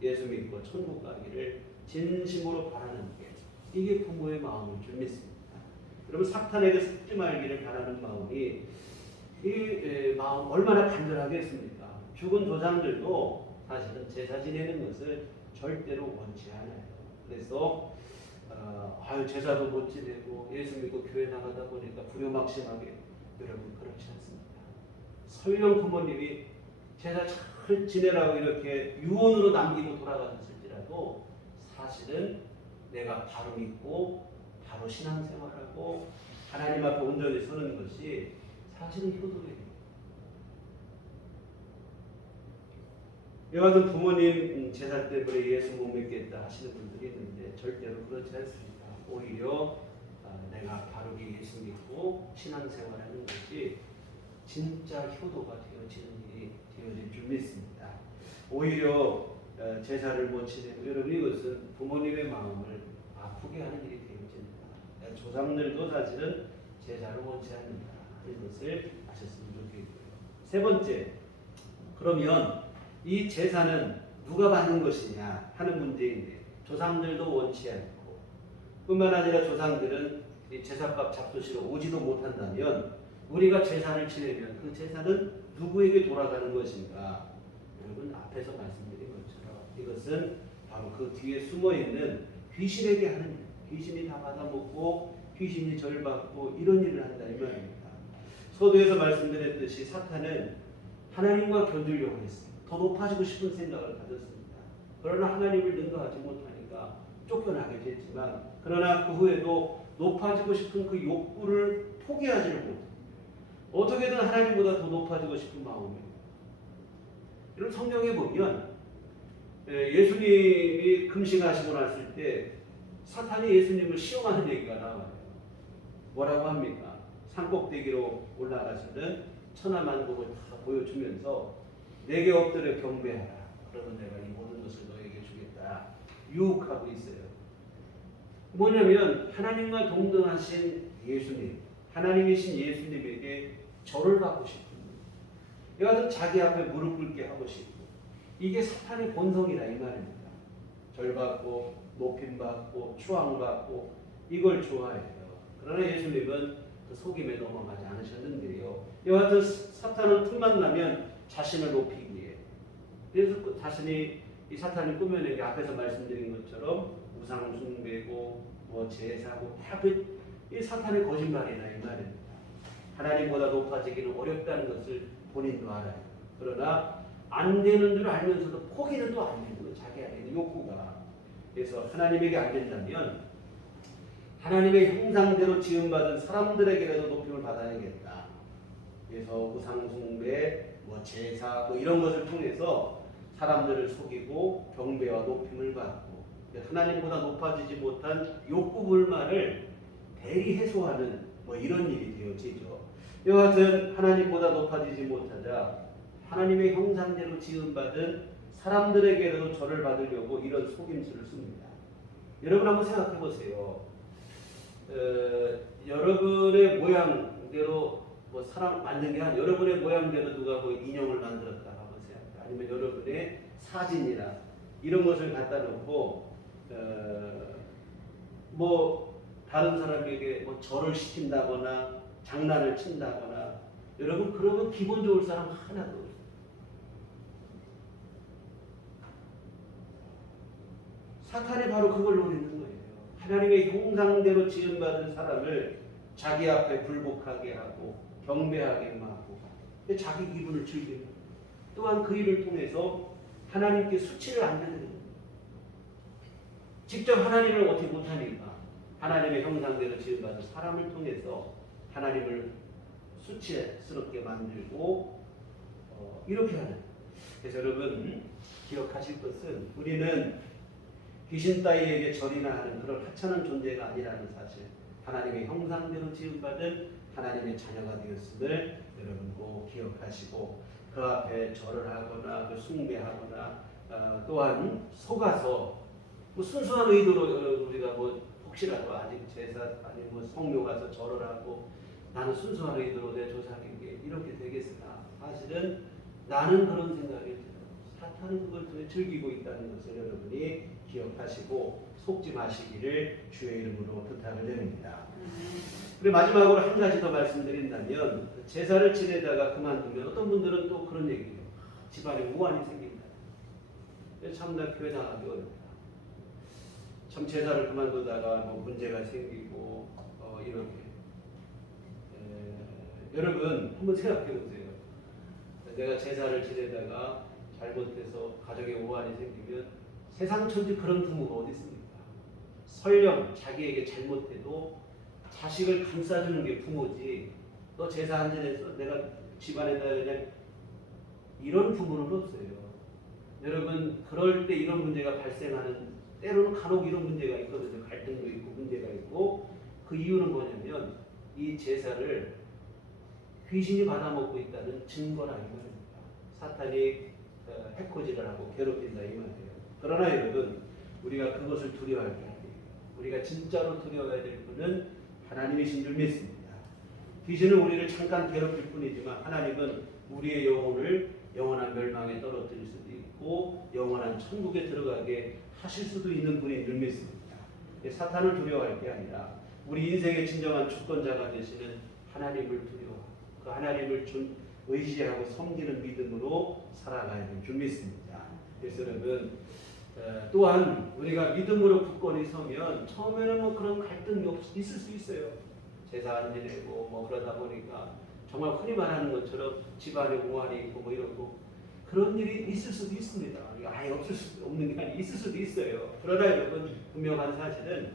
예수 믿고 천국 가기를 진심으로 바라는 게 이게 부모의 마음인 줄 믿습니다. 여러분 사탄에게 속지 말기를 바라는 마음이 이 마음 얼마나 간절하겠습니까? 죽은 조상들도 사실은 제사 지내는 것을 절대로 원치 않아요. 그래서 제사도 못 지내고 예수 믿고 교회 나가다 보니까 불효막심하게 여러분 그렇지 않습니다. 설령 부모님이 제사 잘 지내라고 이렇게 유언으로 남기고 돌아가셨을지라도 사실은 내가 바로 믿고 바로 신앙생활하고 하나님 앞에 온전히 서는 것이 사실은 효도예요. 여하튼 부모님 제사 때문에 예수 못 믿겠다 하시는 분들이 있는데 절대로 그렇지 않습니다. 오히려 내가 바르게 예수 믿고 신앙생활하는 것이 진짜 효도가 되어지는 일이 되어질 줄 믿습니다. 오히려 제사를 못 지내고 여러분 이것은 부모님의 마음을 아프게 하는 일이 되어집니다. 조상들도 사실은 제사를 원치 않는다 하는 것을 아셨으면 좋겠고요. 세 번째, 그러면 이 제사는 누가 받는 것이냐 하는 문제인데 조상들도 원치 않고 뿐만 아니라 조상들은 이 제사값 잡수시러 오지도 못한다면 우리가 제사를 지내면 그 제사는 누구에게 돌아가는 것인가? 여러분 앞에서 말씀드린 것처럼 이것은 바로 그 뒤에 숨어있는 귀신에게 하는 일. 귀신이 다 받아먹고 귀신이 절받고 이런 일을 한다 이 말입니다. 서두에서 말씀드렸듯이 사탄은 하나님과 견주려고 했어요. 더 높아지고 싶은 생각을 가졌습니다. 그러나 하나님을 능가하지 못하니까 쫓겨나게 됐지만 그러나 그 후에도 높아지고 싶은 그 욕구를 포기하지를 못합니다. 어떻게든 하나님보다 더 높아지고 싶은 마음이에요. 이런 성경에 보면 예수님이 금식하시고 났을 때 사탄이 예수님을 시험하는 얘기가 나와요. 뭐라고 합니까? 산꼭대기로 올라가시는 천하만국을 다 보여주면서 내게 엎드려 경배하라. 그러면 내가 이 모든 것을 너에게 주겠다. 유혹하고 있어요. 뭐냐면 하나님과 동등하신 예수님, 하나님이신 예수님에게 절을 받고 싶은 이것은 자기 앞에 무릎 꿇게 하고 싶고 이게 사탄의 본성이라 이 말입니다. 절받고 높임받고 추앙받고 이걸 좋아해요. 그러나 예수님은 그 속임에 넘어가지 않으셨는데요. 이와 같은 사탄은 틈만 나면 자신을 높이기 위해 그래서 그 자신이 이 사탄이 꾸며낸 게 앞에서 말씀드린 것처럼 우상 숭배고 뭐 제사고 다 이 사탄의 거짓말이나 이 말입니다. 하나님보다 높아지기는 어렵다는 것을 본인도 알아요. 그러나 안 되는 줄 알면서도 포기는 또 안 되는 거예요. 자기 안에 있는 욕구가. 그래서 하나님에게 안 된다면 하나님의 형상대로 지음받은 사람들에게라도 높임을 받아야겠다. 그래서 우상 숭배, 뭐 제사 뭐 이런 것을 통해서 사람들을 속이고 경배와 높임을 받고 하나님보다 높아지지 못한 욕구 불만을 대리 해소하는 뭐 이런 일이 되어지죠. 이와 같은 하나님보다 높아지지 못하자 하나님의 형상대로 지음받은 사람들에게라도 절을 받으려고 이런 속임수를 씁니다. 여러분 한번 생각해 보세요. 여러분의 모양대로 뭐 사람 만든 게 아니라 여러분의 모양대로 누가 뭐 인형을 만들었다 한번 생각해. 아니면 여러분의 사진이나 이런 것을 갖다 놓고 뭐 다른 사람에게 뭐 절을 시킨다거나 장난을 친다거나 여러분 그러면 기분 좋을 사람 하나도 없어요. 사탄이 바로 그걸 노리는 거예요. 하나님의 형상대로 지음받은 사람을 자기 앞에 굴복하게 하고 경배하게 하고 자기 기분을 즐기는 거예요. 또한 그 일을 통해서 하나님께 수치를 안 드리는 거예요. 직접 하나님을 어떻게 못하니까 하나님의 형상대로 지음받은 사람을 통해서 하나님을 수치스럽게 만들고 이렇게 하는. 그래서 여러분 기억하실 것은 우리는 귀신 따위에게 절이나 하는 그런 하찮은 존재가 아니라는 사실, 하나님의 형상대로 지음받은 하나님의 자녀가 되었음을 여러분 꼭 기억하시고 그 앞에 절을 하거나 그 숭배하거나 또한 속아서 뭐 순수한 의도로 우리가 뭐 혹시라도 아직 제사 아니 뭐 성묘 가서 절을 하고 나는 순수한 의도로 내 조상에게 이렇게 되겠으나 사실은 나는 그런 생각이 들어요. 사탄은 그걸 통해 즐기고 있다는 것을 여러분이 기억하시고 속지 마시기를 주의 이름으로 부탁을 드립니다. 그리고 마지막으로 한 가지 더 말씀드린다면 제사를 지내다가 그만두면 어떤 분들은 또 그런 얘기해요. 집안에 우환이 생긴다. 참나 교회 나가기 어렵다. 참 제사를 그만두다가 뭐 문제가 생기고 이렇게 여러분 한번 생각해 보세요. 내가 제사를 지내다가 잘못해서 가정에 오한이 생기면 세상 천지 그런 부모가 어디 있습니까? 설령 자기에게 잘못해도 자식을 감싸주는 게 부모지. 너 제사 안 지내서 내가 집안에다 그냥 이런 부모는 없어요. 여러분 그럴 때 이런 문제가 발생하는 때로는 간혹 이런 문제가 있거든요. 갈등도 있고 문제가 있고 그 이유는 뭐냐면 이 제사를 귀신이 받아먹고 있다는 증거라 이 말입니다. 사탄이 해코지를 하고 괴롭힌다 이 말이에요. 그러나 여러분 우리가 그것을 두려워할 게 아니에요. 우리가 진짜로 두려워해야 될 분은 하나님이신 줄 믿습니다. 귀신은 우리를 잠깐 괴롭힐 뿐이지만 하나님은 우리의 영혼을 영원한 멸망 천국에 들어가게 하실 수도 있는 분인 줄 믿습니다. 사탄을 두려워할 게 아니라 우리 인생의 진정한 주권자가 되시는 하나님을 두려워하고 그 하나님을 의지하고 섬기는 믿음으로 살아가야 될 줄 믿습니다. 그래서 여러분 또한 우리가 믿음으로 굳건히 서면 처음에는 뭐 그런 갈등이 있을 수 있어요. 제사 안 지내고 뭐 그러다 보니까 정말 흔히 말하는 것처럼 집안에 오한이 있고 뭐 이러고 그런 일이 있을 수도 있습니다. 아예 없을 수 없는 게 아니라 있을 수도 있어요. 그러나 여러분 분명한 사실은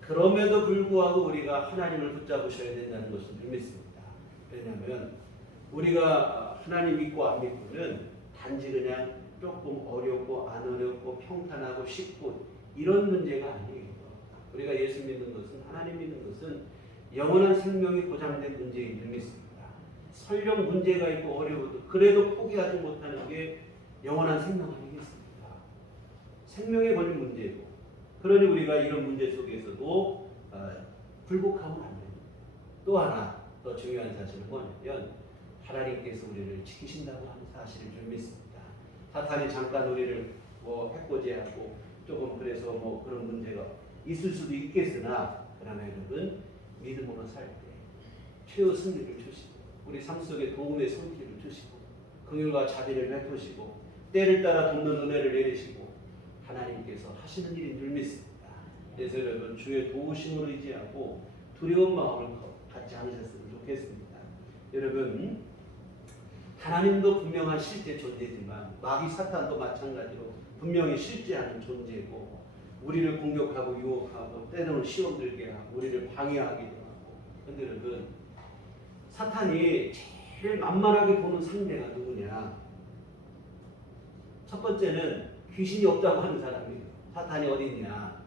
그럼에도 불구하고 우리가 하나님을 붙잡으셔야 된다는 것을 믿습니다. 왜냐하면 우리가 하나님 믿고 안 믿고는 단지 그냥 조금 어렵고 안 어렵고 평탄하고 쉽고 이런 문제가 아니에요. 우리가 예수 믿는 것은 하나님 믿는 것은 영원한 생명이 보장된 문제인 줄 믿습니다. 설령 문제가 있고 어려워도 그래도 포기하지 못하는 게 영원한 생명 아니겠습니까? 생명에 걸린 문제고 그러니 우리가 이런 문제 속에서도 굴복하면 안 됩니다. 또 하나 더 중요한 사실은 뭐냐면 하나님께서 우리를 지키신다고 하는 사실을 좀 믿습니다. 사탄이 잠깐 우리를 뭐 해코지하고 조금 그래서 뭐 그런 문제가 있을 수도 있겠으나 그러나 여러분 믿음으로 살 때 최후 승리를 주시고 우리 삶 속에 도움의 손길을 주시고 긍휼과 자비를 베푸시고 때를 따라 돕는 은혜를 내리시고 하나님께서 하시는 일인 줄 믿습니다. 그래서 여러분 주의 도우심을 의지하고 두려운 마음을 갖지 않으셨으면 좋겠습니다. 여러분 하나님도 분명한 실제 존재지만 마귀 사탄도 마찬가지로 분명히 실제하는 존재고 우리를 공격하고 유혹하고 때로는 시험 들게 하고 우리를 방해하기도 하고 그런데 여러분 사탄이 제일 만만하게 보는 상대가 누구냐? 첫 번째는 귀신이 없다고 하는 사람이에요. 사탄이 어디 있냐?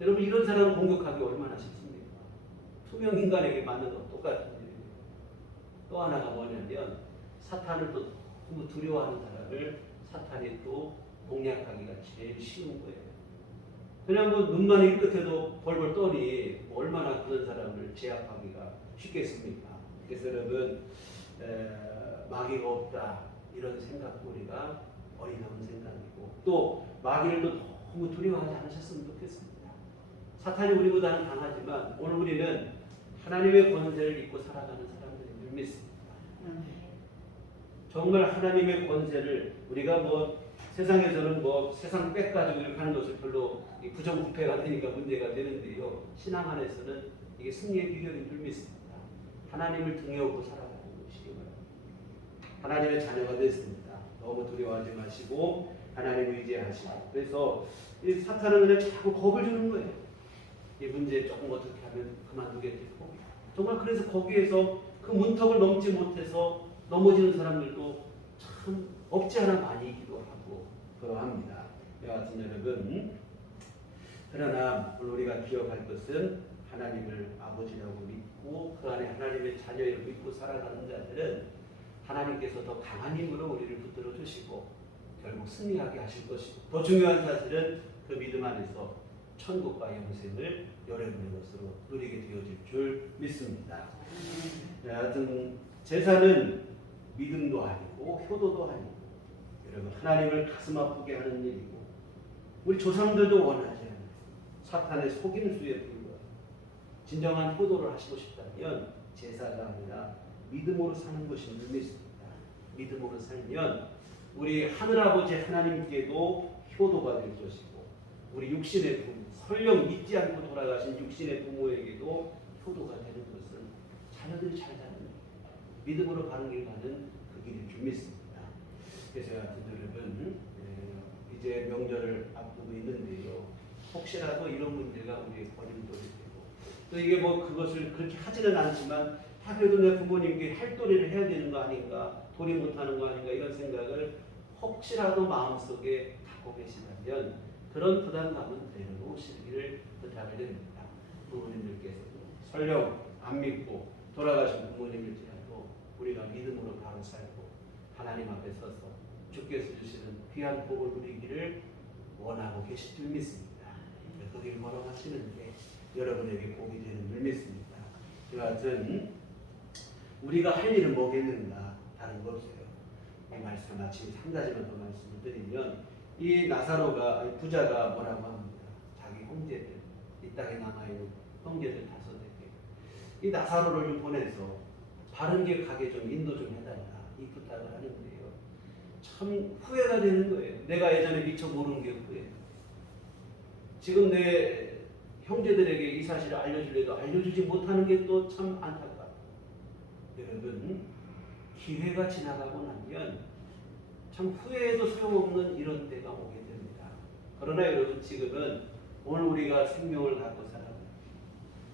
여러분 이런 사람 공격하기 얼마나 쉽습니까? 투명 인간에게 맞는 것 똑같은 일이에요. 또 하나가 뭐냐면 사탄을 또 너무 두려워하는 사람을 사탄이 또 공략하기가 제일 쉬운 거예요. 그냥 뭐 눈만 이 끝에도 벌벌 떠니 뭐 얼마나 그런 사람을 제압하기가 쉽겠습니까? 그래서 여러분 마귀가 없다 이런 생각거리가 어리석은 생각이고 또 마귀를 또 너무 두려워하지 않으셨으면 좋겠습니다. 사탄이 우리보다는 강하지만 오늘 우리는 하나님의 권세를 입고 살아가는 사람들인 줄 믿습니다. 정말 하나님의 권세를 우리가 뭐 세상에서는 뭐 세상 빽가지고 이렇게 하는 것을 별로 부정부패가 되니까 문제가 되는데요. 신앙 안에서는 이게 승리의 비결인 줄 믿습니다. 하나님을 등에 업고 살아가는 것이 하나님의 자녀가 됐습니다. 너무 두려워하지 마시고 하나님을 의지하시고 그래서 이 사탄은 그냥 자꾸 겁을 주는 거예요. 이 문제 조금 어떻게 하면 그만두겠고 정말 그래서 거기에서 그 문턱을 넘지 못해서 넘어지는 사람들도 참 없지 않아 많이 있기도 하고 그러합니다. 여하튼 여러분 그러나 우리가 기억할 것은 하나님을 아버지라고 믿고 그 안에 하나님의 자녀를 믿고 살아가는 자들은 하나님께서 더 강한 힘으로 우리를 붙들어 주시고 결국 승리하게 하실 것이고 더 중요한 사실은 그 믿음 안에서 천국과 영생을 여러분의 것으로 누리게 되어질 줄 믿습니다. 하여튼 제사는 믿음도 아니고 효도도 아니고 여러분 하나님을 가슴 아프게 하는 일이고 우리 조상들도 원하지 않아요. 사탄의 속임수에 불과해요. 진정한 효도를 하시고 싶다면 제사가 아니라 믿음으로 사는 것이 믿습니다. 믿음으로 살면 우리 하늘아버지 하나님께도 효도가 될 것이고 우리 육신의 부모 설령 믿지 않고 돌아가신 육신의 부모에게도 효도가 되는 것은 자녀들이 잘 사는 믿음으로 가는 길 가는 그 길일 줄 믿습니다. 그래서 여러분 이제 명절을 앞두고 있는데요. 혹시라도 이런 문제가 우리의 거림돌이 되고 또 이게 뭐 그것을 그렇게 하지는 않지만 그래도 내 부모님께 할도리를 해야 되는 거 아닌가 도리 못하는 거 아닌가 이런 생각을 혹시라도 마음속에 갖고 계시다면 그런 부담감은 내려놓으시기를 부탁을 드립니다. 부모님들께서도 설령 안 믿고 돌아가신 부모님일지라도 우리가 믿음으로 바로 살고 하나님 앞에 서서 주께서 주시는 귀한 복을 누리기를 원하고 계실 줄 믿습니다. 그 길 걸어가시는 게 여러분에게 복이 되는 줄 믿습니다. 여하튼 우리가 할 일은 뭐겠는가 다른 거 없어요. 이 말씀 마침 한 가지만 더 말씀을 드리면 이 나사로가 부자가 뭐라고 합니다. 자기 형제들 이 땅에 남아있는 형제들 5에게 이 나사로를 좀 보내서 바른 길 가게 좀 인도 좀 해달라 이 부탁을 하는데요. 참 후회가 되는 거예요. 내가 예전에 미처 모르는 게 후회. 지금 내 형제들에게 이 사실을 알려주려도 알려주지 못하는 게 또 참 안타까워. 여러분, 기회가 지나가고 나면 참 후회해도 소용없는 이런 때가 오게 됩니다. 그러나 여러분, 지금은 오늘 우리가 생명을 갖고 살아가요.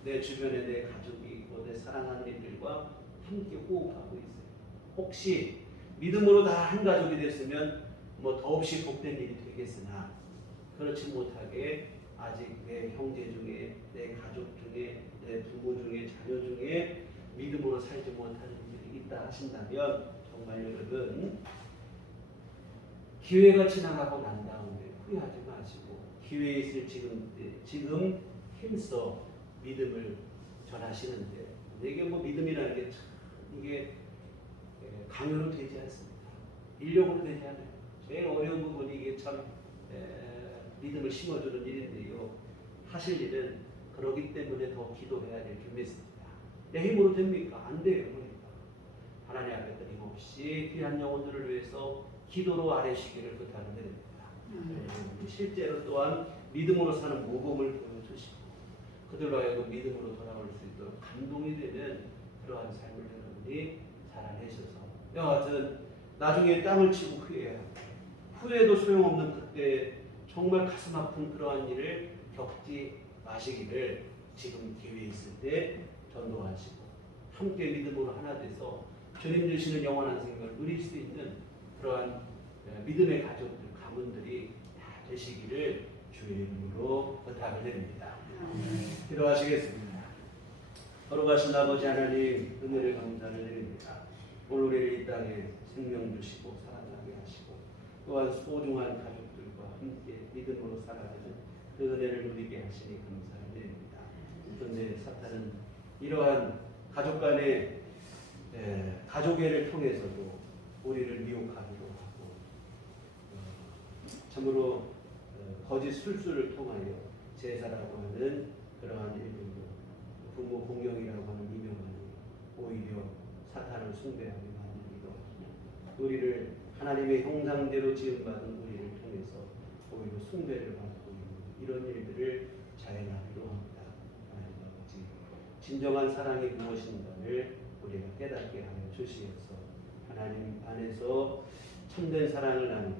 내 주변에 내 가족이 있고 내 사랑하는 이들과 함께 호흡하고 있어요. 혹시 믿음으로 다 한 가족이 됐으면 뭐 더없이 복된 일이 되겠으나 그렇지 못하게 아직 내 형제 중에 내 가족 중에 내 부모 중에 자녀 중에 믿음으로 살지 못하는 분들이 있다 하신다면 정말 여러분 기회가 지나가고 난 다음에 후회하지 마시고 기회 있을 지금 힘써 믿음을 전하시는데 내게 뭐 믿음이라는 게 참 이게 강요로 되지 않습니다. 인력으로 되지 않아요. 제일 어려운 부분이 이게 참 믿음을 심어주는 일인데요. 하실 일은 그러기 때문에 더 기도해야 될 줄 믿습니다. 내 힘으로 됩니까? 안 돼요. 그러니까 하나님 앞에 끊임없이 귀한 영혼들을 위해서 기도로 아뢰시기를 부탁을 드립니다. 실제로 또한 믿음으로 사는 모범을 보여주시고 그들로 하여금 믿음으로 돌아올 수 있도록 감동이 되는 그러한 삶을 여러분이 살아내셔서 여하튼 나중에 땅을 치고 후회해야 후회도 소용없는 그때 정말 가슴 아픈 그러한 일을 겪지 마시기를 지금 기회 있을 때 전도하시고 함께 믿음으로 하나 돼서 주님 주시는 영원한 생명을 누릴 수 있는 그러한 믿음의 가족들, 가문들이 다 되시기를 주의 이름으로 부탁을 드립니다. 기도하시겠습니다. 걸어가신 아버지 하나님 은혜를 감사를 드립니다. 오늘 우리를 이 땅에 생명 주시고 살아나게 하시고 또한 소중한 가족들과 함께 믿음으로 살아가는 그 은혜를 누리게 하시니 감사를 드립니다. 그런데 사탄은 이러한 가족 간의 가족애를 통해서도 우리를 미혹하기도 하고 참으로 거짓 술수를 통하여 제사라고 하는 그러한 일들도 부모 공경이라고 하는 이명만이 오히려 사탄을 숭배하게 만들기도 하고 우리를 하나님의 형상대로 지음받은 우리를 통해서 오히려 숭배를 받고 있는 이런 일들을 자행하기도 합니다. 하나님 아버지 진정한 사랑이 무엇인가를 우리가 깨닫게 하여 주시옵소서. 하나님 안에서 참된 사랑을 나누는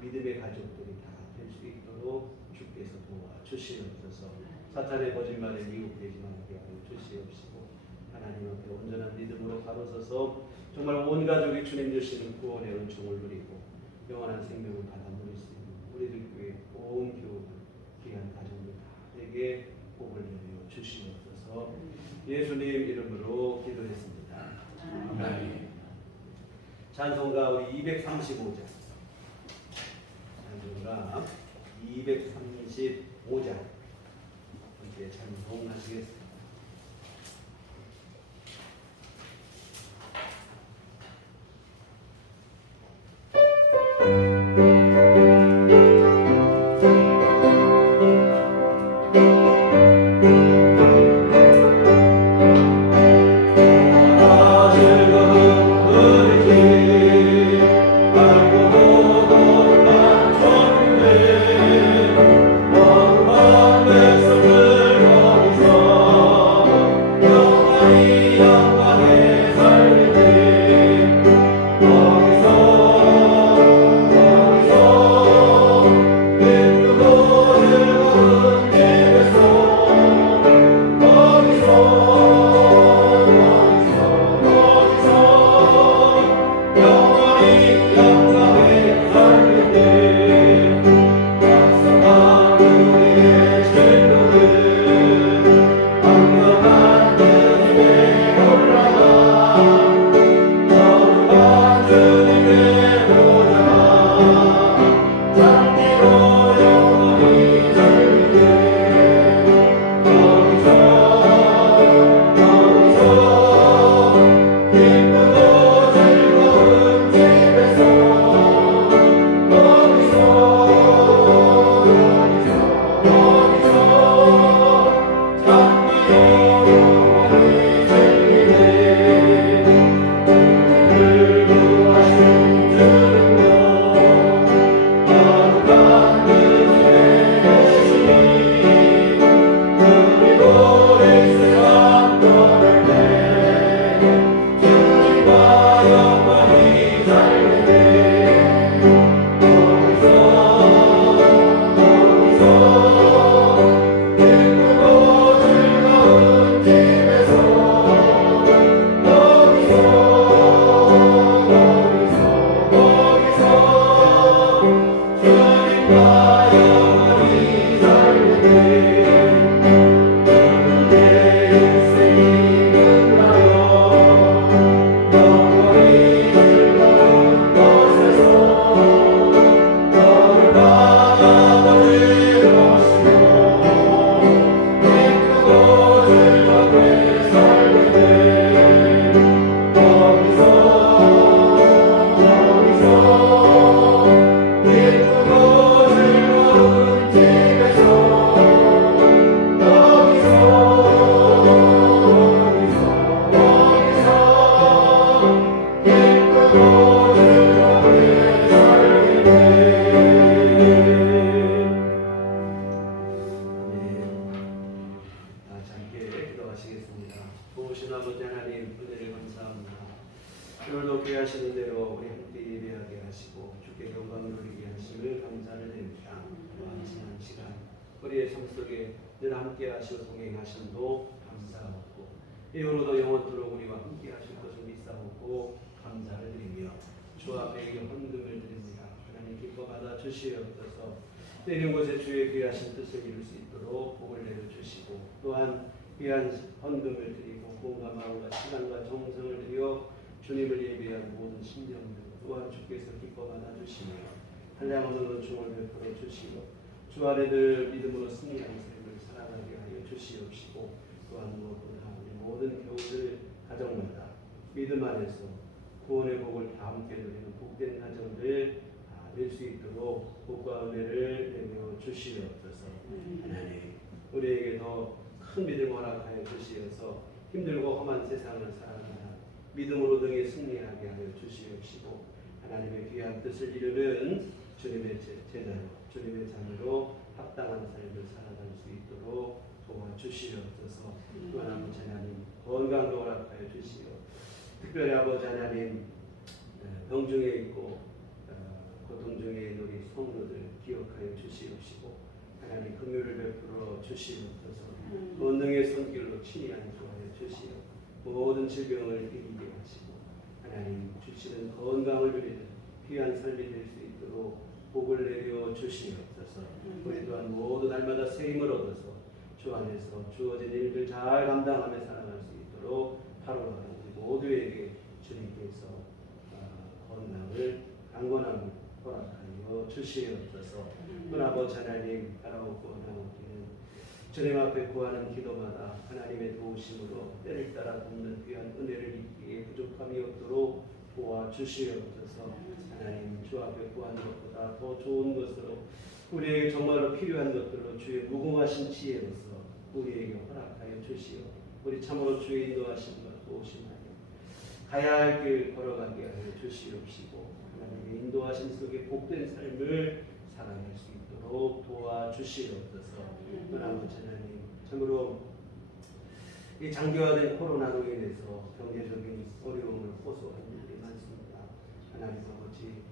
믿음의 가족들이 다 될 수 있도록 주께서 도와주시옵소서. 사탄의 거짓말에 미혹되지 말게 하여 주시옵시고 하나님 앞에 온전한 믿음으로 가로서서 정말 온 가족이 주님 주시는 구원의 은총을 누리고 영원한 생명을 받아 누릴 수 있는 우리들 교회 온 교우들 귀한 가정들 다에게 복을 내려 주시옵소서. 예수님 이름으로 기도했습니다. 아멘. 찬송가 우리 235장 찬송가 235장 함께 찬송하시겠습니다. 내 손을 놓으서 속에 늘 함께 하시고 동행하심도 감사하고 이후로도 영원토록 우리와 함께 하실 것을 믿사오고 감사를 드리며 주 앞에 헌금을 드립니다. 하나님 기뻐 받아 주시옵소서. 때린 곳에 주의 귀하신 뜻을 이룰 수 있도록 복을 내려주시고 또한 귀한 헌금을 드리고 공과 마음과 시간과 정성을 들여 주님을 예배한 모든 심령들 또한 주께서 기뻐 받아 주시며 한량없는 은총을 베풀어 주시고 주 안에 늘 믿음으로 승리하는 삶을 살아가게 하여 주시옵시고 또한 무엇보다 우리 모든 교우들 가정마다 믿음 안에서 구원의 복을 다 함께 누리는 복된 가정들 될 수 있도록 복과 은혜를 내려 주시옵소서. 하나님 우리에게 더 큰 믿음을 허락하여 주시어서 힘들고 험한 세상을 살아가나 믿음으로 등에 승리하게 하여 주시옵시고 하나님의 귀한 뜻을 이루는 주님의 제자로 주님의 자녀로 합당한 삶을 살아갈 수 있도록 도와주시옵소서. 또한 아버지 하나님 건강도 허락하여 주시오. 특별히 아버지 하나님 병중에 있고 고통 중에 있는 우리 성도들 기억하여 주시옵시고 하나님 긍휼을 베풀어 주시옵소서. 권능의 손길로 친히 안수하여 주시오. 모든 질병을 이기게 하시고 하나님 주시는 건강을 누리는 귀한 삶이 될 수 있도록 복을 내려 주시옵소서. 우리 또한 모두 날마다 새 힘을 얻어서 주 안에서 주어진 일들 잘 감당하며 살아갈 수 있도록 하루하루 우리 모두에게 주님께서 건강을 강건함을 허락하여 주시옵소서. 또 아버지 하나님 따라오고 나오기는 주님 앞에 구하는 기도마다 하나님의 도우심으로 때를 따라 돕는 귀한 은혜를 입기에 부족함이 없도록 도와주시옵소서. 하나님 주 앞에 구하는 것보다 더 좋은 것으로 우리에게 정말로 필요한 것들로 주의 무궁하신 지혜로서 우리에게 허락하여 주시오. 우리 참으로 주의 인도하심과 도우심하여 가야 할 길 걸어가게 하여 주시옵시고 하나님의 인도하심 속에 복된 삶을 살아갈 수 있도록 도와주시옵소서. 아버지 하나님 참으로 이 장기화된 코로나로 인해서 경제적인 어려움을 호소하는 일이 많습니다. 하나님 아버지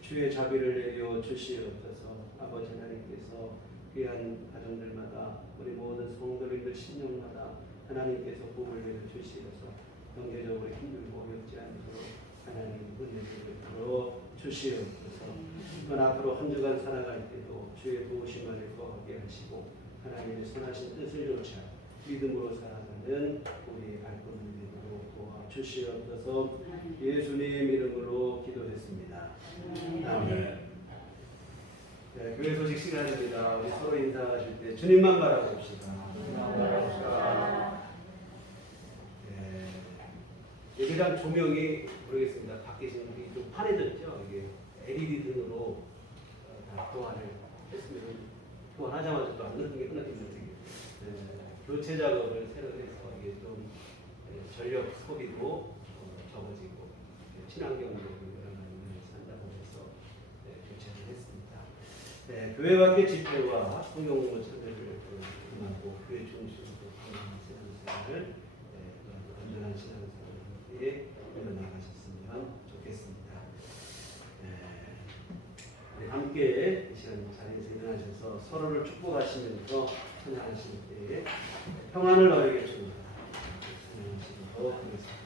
주의 자비를 내려 주시옵소서. 아버지 하나님께서 귀한 가정들마다 우리 모든 성도님들 신령마다 하나님께서 복을 내려 주시어서 경제적으로 힘들고 어렵지 않도록 하나님 은혜를 베풀어 주시옵소서. 또 앞으로 한 주간 살아갈 때도 주의 도우심 안에 거하게 하시고 하나님의 선하신 뜻을 좇아 믿음으로 살아가는 우리의 발걸음이 되도록 도와주시옵소서. 예수님 이름으로 기도했습니다. 아멘. 네, 교회 소식 시간입니다. 우리 서로 인사하실 때 주님만 바라봅시다. 예배당 조명이 모르겠습니다. 밖에 지금 좀 환해졌죠. 이게 LED 등으로 다 교환을 했으면 교환하자마자 또 안 넣는 게 끝났겠네요. 교체 작업을 새로 해서 이게 좀 전력 소비도 적어지고 친환경적으로 여러 가지 산다고 해서 교체를 했습니다. 교회 밖의 집회와 성경공부 참여를 금하고 교회 중심으로 건강한 신앙생활을 건전한 신앙생활에 이어나가셨으면 좋겠습니다. 함께 이 시간 자리에서 일어나셔서 서로를 축복하시면서 찬양하실 때에 평안을 너에게 주노라 찬양하시도록 하겠습니다.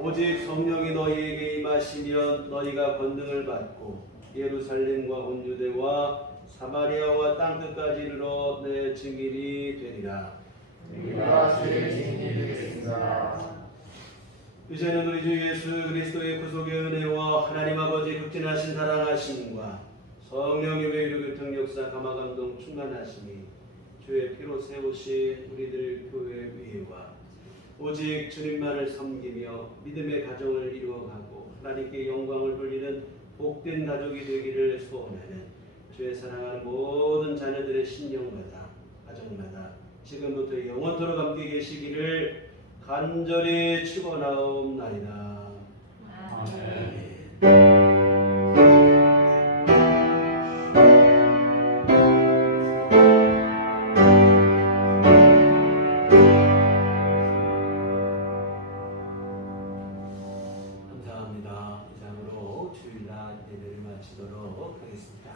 오직 성령이 너희에게 임하시면 너희가 권능을 받고 예루살렘과 온 유대와 사마리아와 땅끝까지 이르러 내 증인이 되리라. 우리가 주의 증인이 되겠습니다. 이제는 우리 주 예수 그리스도의 구속의 은혜와 하나님 아버지 극진하신 사랑하심과 성령의 외유 교통 역사 감화 감동 충만하심이 주의 피로 세우신 우리들 교회 위에와 오직 주님만을 섬기며 믿음의 가정을 이루어가고 하나님께 영광을 돌리는 복된 가족이 되기를 소원하는 주의 사랑하는 모든 자녀들의 신령마다 가정마다 지금부터 영원토록 함께 계시기를 간절히 축원하옵나이다. 아멘. 감사합니다. 이상으로 주일날 예배를 마치도록 하겠습니다.